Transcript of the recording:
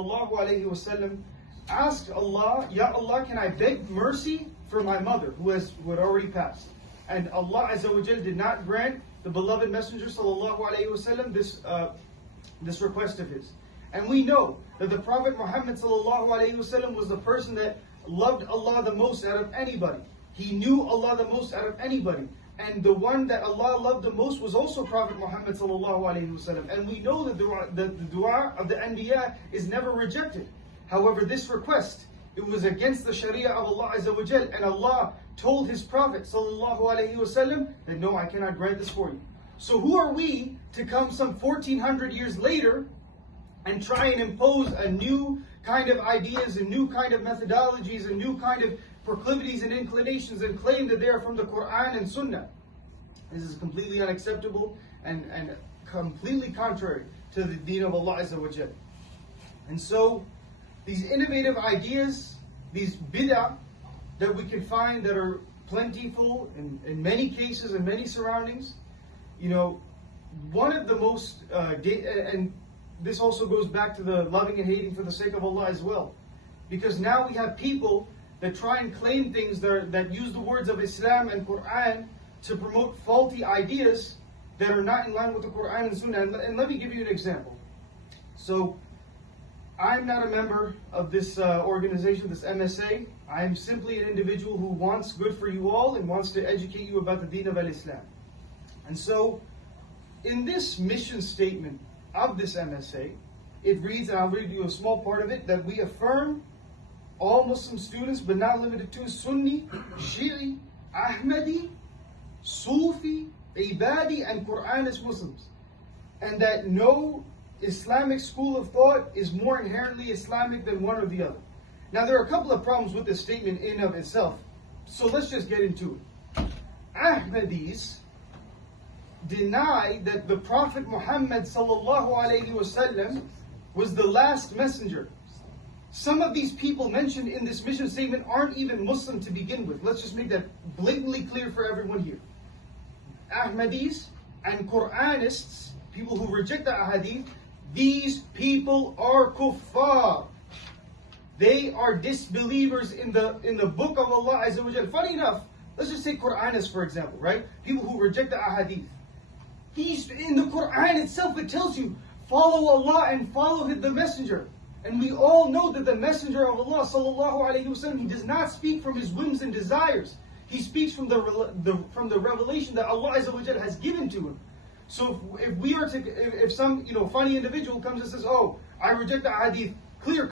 sallallahu alayhi wasallam asked Allah, Ya Allah, can I beg mercy for my mother who had already passed? And Allah Azza wa Jal did not grant the beloved Messenger sallallahu alayhi wasallam this request of his. And we know that the Prophet Muhammad sallallahu alayhi wasallam was the person that loved Allah the most out of anybody. He knew Allah the most out of anybody. And the one that Allah loved the most was also Prophet Muhammad sallallahu alayhi wasallam. And we know that the dua of the Anbiya is never rejected. However, this request, it was against the Sharia of Allah Azza wa Jal. And Allah told His Prophet sallallahu alayhi wasallam that no, I cannot grant this for you. So who are we to come some 1400 years later and try and impose a new kind of ideas, a new kind of methodologies, a new kind of proclivities and inclinations, and claim that they are from the Quran and Sunnah? This is completely unacceptable and completely contrary to the deen of Allah Azza wa Jal. And so, these innovative ideas, these bid'ah that we can find that are plentiful in many cases, in many surroundings, one of the most, and this also goes back to the loving and hating for the sake of Allah as well. Because now we have people that try and claim things that use the words of Islam and Quran to promote faulty ideas that are not in line with the Quran and Sunnah. And let me give you an example. So, I'm not a member of this organization, this MSA. I am simply an individual who wants good for you all and wants to educate you about the deen of Islam. And so, in this mission statement of this MSA, it reads, and I'll read you a small part of it, that we affirm all Muslim students, but not limited to Sunni, Shi'i, Ahmadi, Sufi, Ibadi, and Quranist Muslims. And that no Islamic school of thought is more inherently Islamic than one or the other. Now there are a couple of problems with this statement in and of itself, so let's just get into it. Ahmadis deny that the Prophet Muhammad sallallahu alayhi wasallam was the last messenger. Some of these people mentioned in this mission statement aren't even Muslim to begin with. Let's just make that blatantly clear for everyone here. Ahmadis and Quranists, people who reject the ahadith, these people are kuffar. They are disbelievers in the book of Allah Azza wa Jal. Funny enough, let's just take Quranists for example, right? People who reject the ahadith. In the Quran itself, it tells you, follow Allah and follow the messenger. And we all know that the messenger of Allah sallallahu alaihi wasallam, he does not speak from his whims and desires. He speaks from the revelation that Allah Azza wa Jal has given to him. So if some funny individual comes and says, oh, I reject the hadith, clear